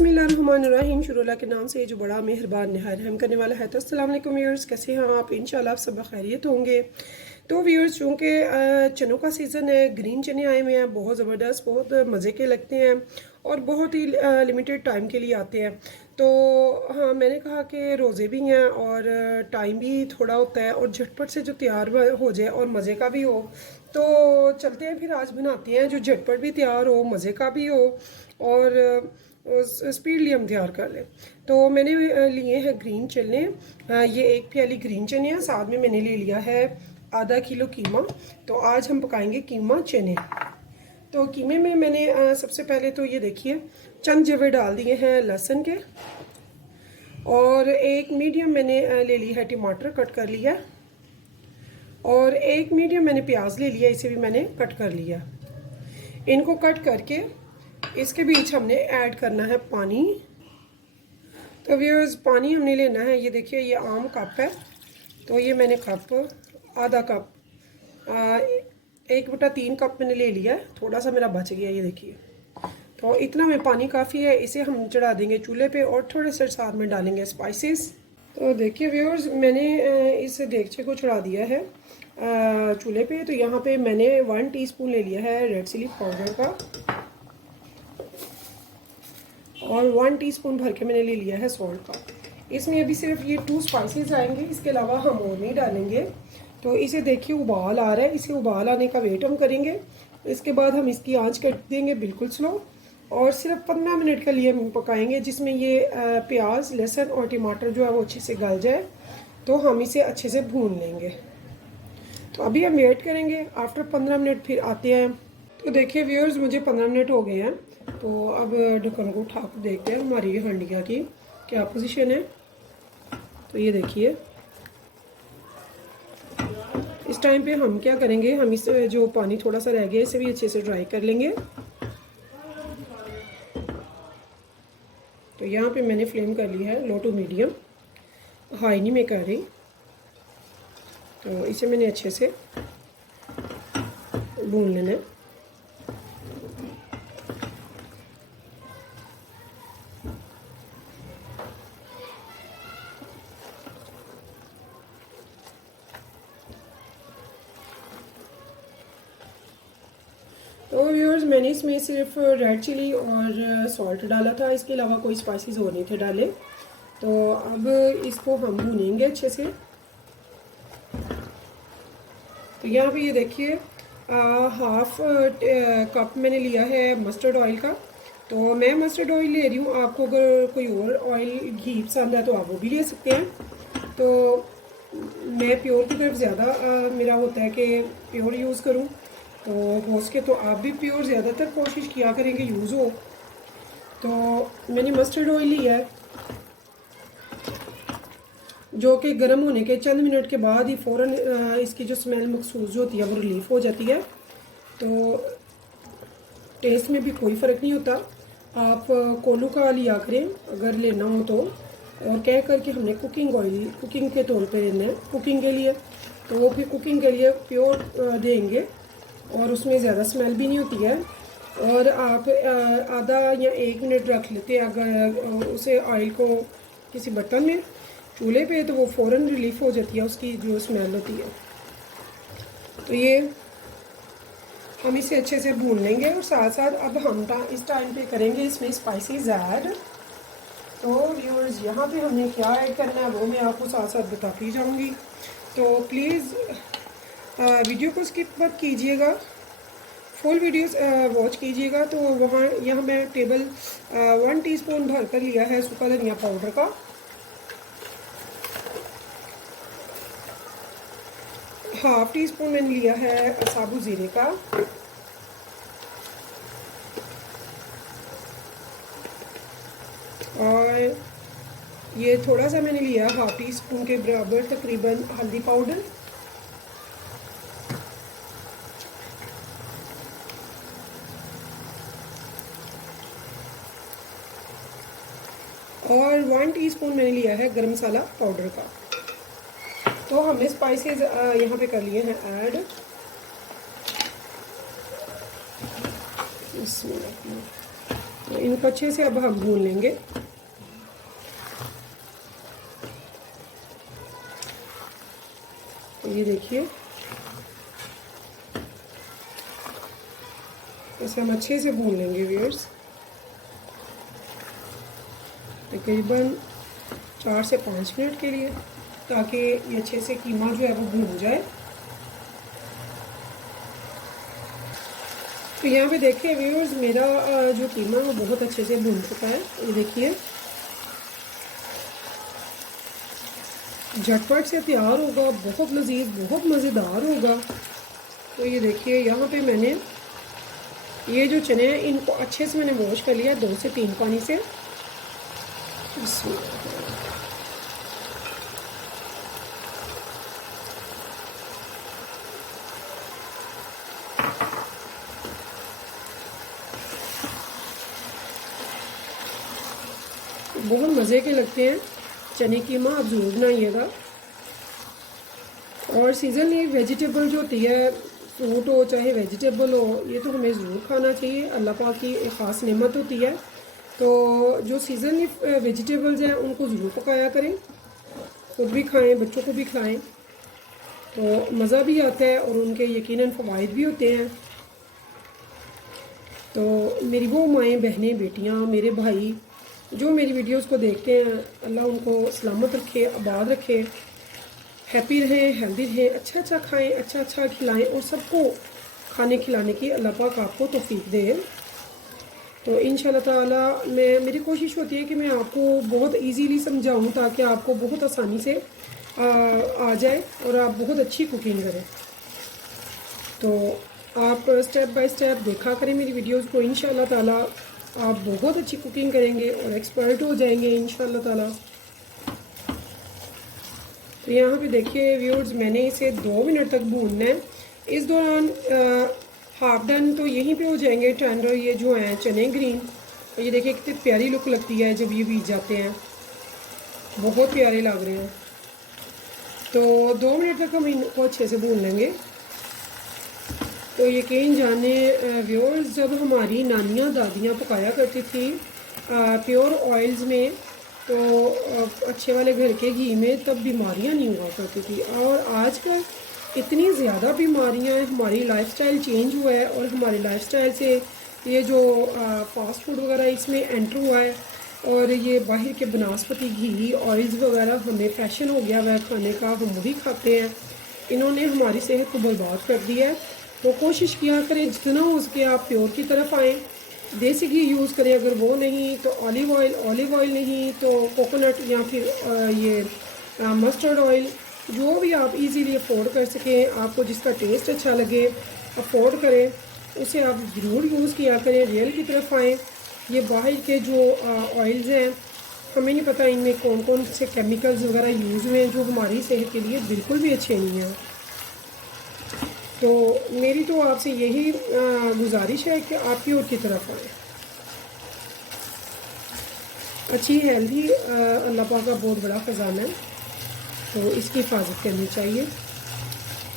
बिस्मिल्लाहिर्रहमानिर्रहीम। शुरू अल्लाह के नाम से जो बड़ा मेहरबान नहायत रहम करने वाला है। तो अस्सलाम वालेकुम व्यूअर्स, कैसे हैं आप? इंशाल्लाह आप सब खैरियत होंगे। तो व्यूअर्स, चूँकि चनों का सीज़न है, ग्रीन चने आए हुए हैं, बहुत ज़बरदस्त, बहुत मज़े के लगते हैं और बहुत ही लिमिटेड टाइम के लिए आते हैं। तो हाँ, मैंने कहा कि रोज़े भी हैं और टाइम भी थोड़ा होता है और झटपट से जो तैयार हो जाए और मज़े का भी हो, तो चलते हैं फिर आज बनाते हैं जो झटपट भी तैयार हो, मज़े का भी हो और स्पीडली हम तैयार कर लें। तो मैंने लिए हैं ग्रीन चने। ये एक प्याली ग्रीन चने हैं, साथ में मैंने ले लिया है आधा किलो कीमा। तो आज हम पकाएंगे कीमा चने। तो कीमे में मैंने सबसे पहले तो ये देखिए चंद जवे डाल दिए हैं लहसुन के, और एक मीडियम मैंने ले ली है टमाटर कट कर लिया, और एक मीडियम मैंने प्याज ले लिया, इसे भी मैंने कट कर लिया। इनको कट करके इसके बीच हमने ऐड करना है पानी। तो व्यूअर्स, पानी हमने लेना है, ये देखिए ये आम कप है, तो ये मैंने कप आधा कप 1/3 कप मैंने ले लिया है, थोड़ा सा मेरा बच गया, ये देखिए। तो इतना में पानी काफ़ी है। इसे हम चढ़ा देंगे चूल्हे पे और थोड़े से साथ में डालेंगे स्पाइसेस। तो देखिए व्यूअर्स, मैंने इस देगचे को चढ़ा दिया है चूल्हे पे। तो यहाँ पे मैंने 1 टीस्पून ले लिया है रेड चिली पाउडर का, और 1 टीस्पून भर के मैंने ले लिया है सॉल्ट का। इसमें अभी सिर्फ ये 2 स्पाइसेस आएंगे, इसके अलावा हम और नहीं डालेंगे। तो इसे देखिए उबाल आ रहा है, इसे उबाल आने का वेट हम करेंगे। इसके बाद हम इसकी आंच कर देंगे बिल्कुल स्लो, और सिर्फ 15 मिनट के लिए हम पकाएंगे, जिसमें ये प्याज लहसुन और टमाटर जो है वो अच्छे से गल जाए। तो हम इसे अच्छे से भून लेंगे। तो अभी हम वेट करेंगे, आफ्टर 15 मिनट फिर आते हैं। तो देखिए व्यूअर्स, मुझे 15 मिनट हो गए हैं। तो अब ढक्कन को उठा कर देखते हैं हमारी हंडिया की क्या पोजीशन है। तो ये देखिए, इस टाइम पे हम क्या करेंगे, हम इस जो पानी थोड़ा सा रह गया इसे भी अच्छे से ड्राई कर लेंगे। तो यहाँ पे मैंने फ्लेम कर ली है लो टू मीडियम, हाई नहीं मैं कर रही। तो इसे मैंने अच्छे से भून लेना है। तो व्यूअर्स, मैंने इसमें सिर्फ रेड चिली और सॉल्ट डाला था, इसके अलावा कोई स्पाइसेस और नहीं थे डाले। तो अब इसको हम भूनेंगे अच्छे से। तो यहाँ पे ये देखिए हाफ कप मैंने लिया है मस्टर्ड ऑयल का। तो मैं मस्टर्ड ऑयल ले रही हूँ, आपको अगर कोई और ऑयल घी पसंद है तो आप वो भी ले सकते हैं। तो मैं प्योर की तरफ ज़्यादा मेरा होता है कि प्योर यूज़ करूँ। तो हो सके तो आप भी प्योर ज़्यादातर कोशिश किया करेंगे यूज़ हो। तो मैंने मस्टर्ड ऑयल लिया है, जो कि गर्म होने के चंद मिनट के बाद ही फ़ौरन इसकी जो स्मेल महसूस होती है वो रिलीफ हो जाती है। तो टेस्ट में भी कोई फ़र्क नहीं होता। आप कोलू का लिया करें अगर लेना हो तो, और कह कर कि हमने कुकिंग ऑयल कुकिंग के तौर पे लेना है कुकिंग के लिए, तो वो भी कुकिंग के लिए प्योर देंगे और उसमें ज़्यादा स्मेल भी नहीं होती है। और आप आधा या 1 मिनट रख लेते हैं अगर उसे ऑयल को किसी बर्तन में चूल्हे पे, तो वो फ़ौरन रिलीफ हो जाती है उसकी जो स्मेल होती है। तो ये हम इसे अच्छे से भून लेंगे, और साथ साथ अब हम इस टाइम पे करेंगे इसमें स्पाइसेस ऐड। तो व्यूअर्स, यहाँ पे हमने क्या ऐड करना है वो मैं आपको साथ साथ बताती जाऊँगी। तो प्लीज़ वीडियो को स्किप मत कीजिएगा, फुल वीडियोस वॉच कीजिएगा। तो वहाँ यहाँ मैं 1 टीस्पून भर कर लिया है सूखा धनिया पाउडर का, हाफ टी स्पून मैंने लिया है साबुत ज़ीरे का, और ये थोड़ा सा मैंने लिया हाफ टी स्पून के बराबर तकरीबन हल्दी पाउडर, और 1 टीस्पून मैंने लिया है गरम मसाला पाउडर का। तो हमने स्पाइसेस यहाँ पे कर लिए हैं ऐड। इसमें तो इनको अच्छे से अब हम भून लेंगे। तो ये देखिए इसे हम अच्छे से भून लेंगे व्यूअर्स, तकरीबन 4 से 5 मिनट के लिए, ताकि ये अच्छे से कीमा जो है वो भून जाए। तो यहाँ पे देखिए व्यूअर्स मेरा जो कीमा है वो बहुत अच्छे से भून चुका है। ये देखिए झटपट से तैयार होगा, बहुत लजीज, बहुत मज़ेदार होगा। तो ये देखिए यहाँ पे मैंने ये जो चने हैं इनको अच्छे से मैंने वॉश कर लिया 2 से 3 पानी से। बहुत मज़े के लगते हैं चने कीमा, आप ज़रूर बनाइएगा। और सीज़नली वेजिटेबल जो होती है, फ्रूट हो चाहे वेजिटेबल हो, ये तो हमें ज़रूर खाना चाहिए, अल्लाह पाक की एक ख़ास नेमत होती है। तो जो सीज़नली वेजिटेबल्स हैं उनको ज़रूर पकाया करें, खुद भी खाएं, बच्चों को भी खिलाएं, तो मज़ा भी आता है और उनके यकीनन फ़वाइद भी होते हैं। तो मेरी वो माएँ, बहनें, बेटियाँ, मेरे भाई जो मेरी वीडियोस को देखते हैं, अल्लाह उनको सलामत रखे, आबाद रखे, हैप्पी रहें, हेल्दी रहें, अच्छा अच्छा खाएं, अच्छा अच्छा खिलाएं और सबको खाने खिलाने की अल्लाह पाक आपको तौफीक दे। तो इंशाल्लाह ताला मेरी कोशिश होती है कि मैं आपको बहुत इजीली समझाऊं, ताकि आपको बहुत आसानी से आ जाए और आप बहुत अच्छी कुकिंग करें। तो आप स्टेप बाय स्टेप देखा करें मेरी वीडियोस को, इंशाल्लाह ताला आप बहुत अच्छी कुकिंग करेंगे और एक्सपर्ट हो जाएंगे इंशाल्लाह ताला। तो यहाँ पे देखिए व्यूअर्स मैंने इसे 2 मिनट तक भूनना है। इस दौरान हाफ डन तो यहीं पे हो जाएंगे टेंडर ये जो हैं चने ग्रीन। और ये देखिए कितनी प्यारी लुक लगती है जब ये बीज जाते हैं, बहुत प्यारे लग रहे हैं। तो 2 मिनट तक हम इनको अच्छे से भून लेंगे। तो यकीन जाने व्यूअर्स, जब हमारी नानियाँ दादियाँ पकाया करती थी प्योर ऑयल्स में, तो अच्छे वाले घर के घी में, तब बीमारियाँ नहीं हुआ करती थी। और आजकल इतनी ज़्यादा बीमारियाँ हैं, हमारी लाइफस्टाइल चेंज हुआ है और हमारी लाइफस्टाइल से ये जो फास्ट फूड वगैरह इसमें एंटर हुआ है और ये बाहर के बनास्पति घी ऑयल्स वगैरह हमें फैशन हो गया हुआ है खाने का, हम वही खाते हैं। इन्होंने हमारी सेहत को बर्बाद कर दिया है। तो कोशिश किया करें जितना हो सके आप प्योर की तरफ आएँ, देसी घी यूज़ करें, अगर वो नहीं तो ऑलिव ऑयल नहीं तो कोकोनट या फिर ये मस्टर्ड ऑयल, जो भी आप इजीली अफोर्ड कर सकें, आपको जिसका टेस्ट अच्छा लगे अफोर्ड करें, उसे आप ज़रूर यूज़ किया करें, रियल की तरफ आएँ। ये बाहर के जो ऑयल्स हैं, हमें नहीं पता इनमें कौन कौन से केमिकल्स वगैरह यूज़ हुए हैं जो हमारी सेहत के लिए बिल्कुल भी अच्छे नहीं हैं। तो मेरी तो आपसे यही गुजारिश है कि आप प्योर की तरफ आएँ। अच्छी हेल्दी अल्लाह पाक का बहुत बड़ा ख़जाना है, तो इसकी हिफाजत करनी चाहिए।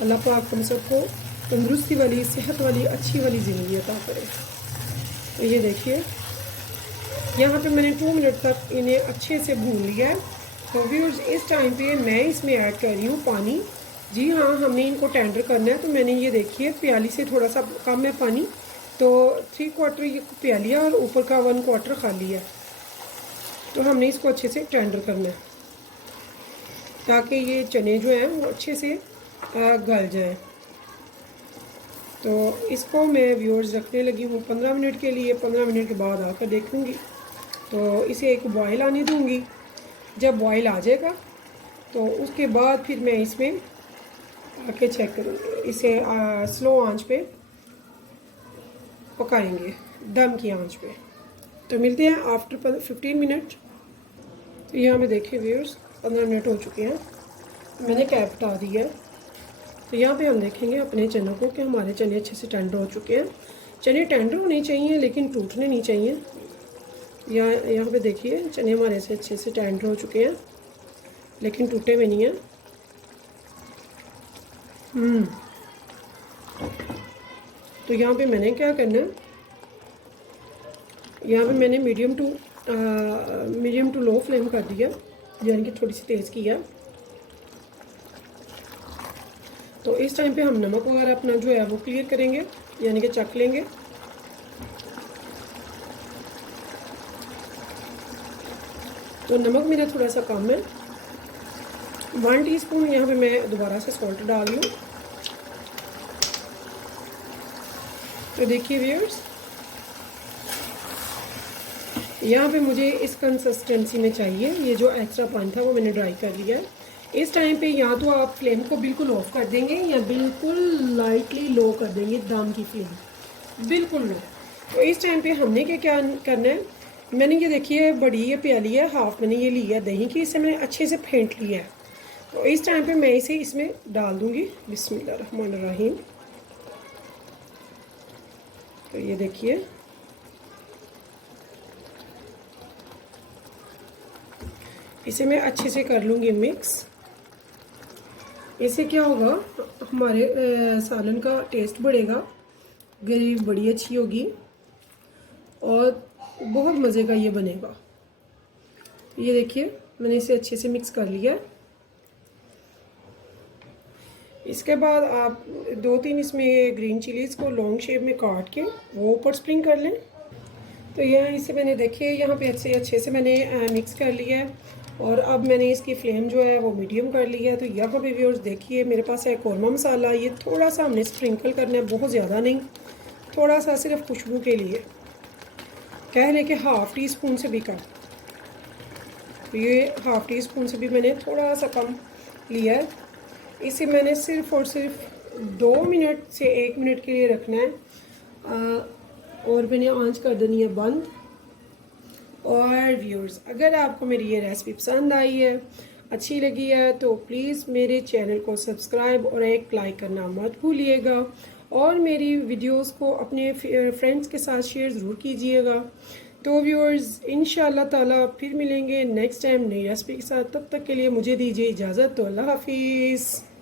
अल्लाह पाक हम सबको तंदुरुस्ती वाली, सेहत वाली, अच्छी वाली ज़िंदगी अता करे। तो ये देखिए यहाँ पे मैंने 2 मिनट तक इन्हें अच्छे से भून लिया है। तो व्यूअर्स इस टाइम पे मैं इसमें ऐड कर रही हूँ पानी। जी हाँ, हमने इनको टेंडर करना है, तो मैंने ये देखिए प्याली से थोड़ा सा कम है पानी, तो 3/4 ये प्याली है और ऊपर का 1/4 खाली है। तो हमने इसको अच्छे से टेंडर करना है ताकि ये चने जो हैं वो अच्छे से गल जाएं। तो इसको मैं व्यूअर्स रखने लगी हूँ 15 मिनट के लिए। 15 मिनट के बाद आकर देखूँगी, तो इसे एक बॉयल आने दूँगी। जब बॉयल आ जाएगा तो उसके बाद फिर मैं इसमें आके चेक करूँगी। इसे स्लो आंच पे पकाएंगे, दम की आंच पे। तो मिलते हैं आफ्टर 15 मिनट। तो यहाँ पे देखिए व्यूअर्स 15 मिनट हो चुके हैं, मैंने कैप हटा दी है। तो यहाँ पे हम देखेंगे अपने चनों को कि हमारे चने अच्छे से टेंडर हो चुके हैं। चने टेंडर होने चाहिए लेकिन टूटने नहीं चाहिए। यहाँ पे देखिए चने हमारे से अच्छे से टेंडर हो चुके हैं लेकिन टूटे हुए नहीं हैं। तो यहाँ पे मैंने क्या करना है, यहाँ पे मैंने मीडियम टू लो फ्लेम कर दिया, यानी कि थोड़ी सी तेज़ किया। तो इस टाइम पे हम नमक वगैरह अपना जो है वो क्लियर करेंगे, यानी कि चख लेंगे। तो नमक मेरा थोड़ा सा कम है। 1 टीस्पून यहाँ पे मैं दोबारा से सॉल्ट डाल लूँ। तो देखिए व्यूअर्स, यहाँ पे मुझे इस कंसिस्टेंसी में चाहिए। ये जो एक्स्ट्रा पानी था वो मैंने ड्राई कर लिया है। इस टाइम पे या तो आप फ्लेम को बिल्कुल ऑफ कर देंगे या बिल्कुल लाइटली लो कर देंगे, दम की फ्लेम बिल्कुल लो। तो इस टाइम पे हमने क्या करना है, मैंने ये देखिए बड़ी ये प्याली है, हाफ मैंने ये लिया दही की, इसे मैंने अच्छे से फेंट लिया है। तो इस टाइम पे मैं इसे इसमें डाल दूँगी। बिस्मिल्लाहिर्रहमानिर्रहीम। तो ये देखिए, इसे मैं अच्छे से कर लूँगी मिक्स। इससे क्या होगा, हमारे सालन का टेस्ट बढ़ेगा, ग्रेवी बड़ी अच्छी होगी और बहुत मज़े का ये बनेगा। ये देखिए मैंने इसे अच्छे से मिक्स कर लिया। इसके बाद आप 2-3 इसमें ग्रीन चिलीज़ को लॉन्ग शेप में काट के वो ऊपर स्प्रिंग कर लें। तो यहाँ इसे मैंने देखिए यहाँ पे अच्छे से मैंने मिक्स कर लिया है और अब मैंने इसकी फ्लेम जो है वो मीडियम कर ली है। तो यहाँ पे व्यूअर्स देखिए मेरे पास है कौरमा मसाला। ये थोड़ा सा हमने स्प्रिंकल करना है, बहुत ज़्यादा नहीं, थोड़ा सा सिर्फ खुशबू के लिए, कह लें कि हाफ़ टी स्पून से भी कम। तो ये हाफ़ टी स्पून से भी मैंने थोड़ा सा कम लिया है। इसे मैंने सिर्फ और सिर्फ 2 मिनट से 1 मिनट के लिए रखना है और मैंने आंच कर देनी है बंद। और व्यूअर्स, अगर आपको मेरी ये रेसिपी पसंद आई है, अच्छी लगी है, तो प्लीज़ मेरे चैनल को सब्सक्राइब और एक लाइक करना मत भूलिएगा और मेरी वीडियोस को अपने फ्रेंड्स के साथ शेयर ज़रूर कीजिएगा। तो व्यूअर्स, इंशाल्लाह ताला फिर मिलेंगे नेक्स्ट टाइम नई रेसिपी के साथ। तब तक के लिए मुझे दीजिए इजाज़त। तो अल्लाह हाफिज़।